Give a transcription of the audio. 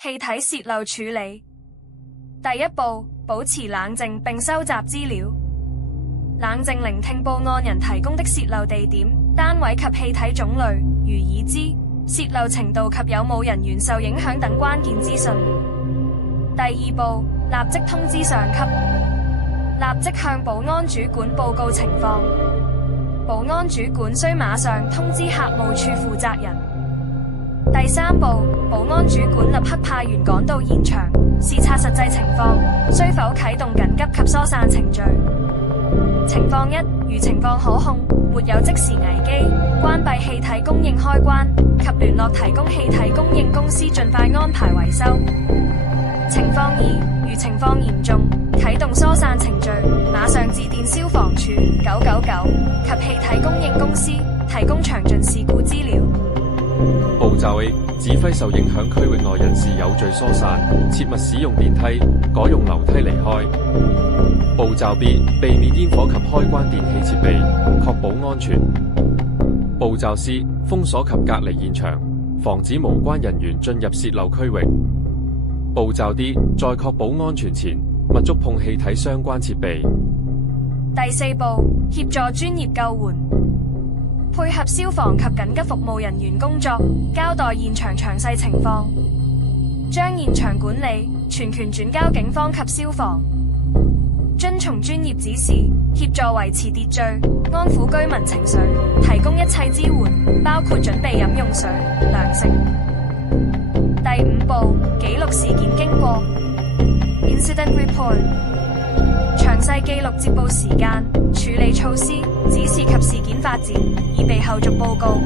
氣體洩漏處理。第一步，保持冷靜並收集資料。冷靜聆聽報案人提供的洩漏地點、單位及氣體種類，如已知、洩漏程度及有冇人員受影響等關鍵資訊。第二步，立即通知上級，立即向保安主管報告情況。保安主管需馬上通知客務處負責人。第三步，保安主管立刻派員趕到現場，視察實際情況，需否啟動緊急及疏散程序。情況一，如情況可控，沒有即時危機，關閉氣體供應開關及聯絡提供氣體供應公司盡快安排維修。情況二，如情況嚴重，啟動疏散程序，馬上致電消防處999及氣體供應公司，提供詳盡事故資料。步驟 A， 指揮受影響區域內人士有序疏散，切勿使用電梯，改用樓梯離開。步驟 B， 避免煙火及開關電器設備，確保安全。步驟 C， 封鎖及隔離現場，防止無關人員進入洩漏區域。步驟 D， 在確保安全前，勿觸碰氣體相關設備。第四步，協助專業救援。配合消防及緊急服務人員工作，交代現場詳細情況，將現場管理全權轉交警方及消防，遵從專業指示，協助維持秩序，安撫居民情緒，提供一切支援，包括準備飲用水、糧食。第五步，記錄事件經過 Incident Report， 詳細記錄接報時間、處理措施、指示及事件發展，以備後續報告。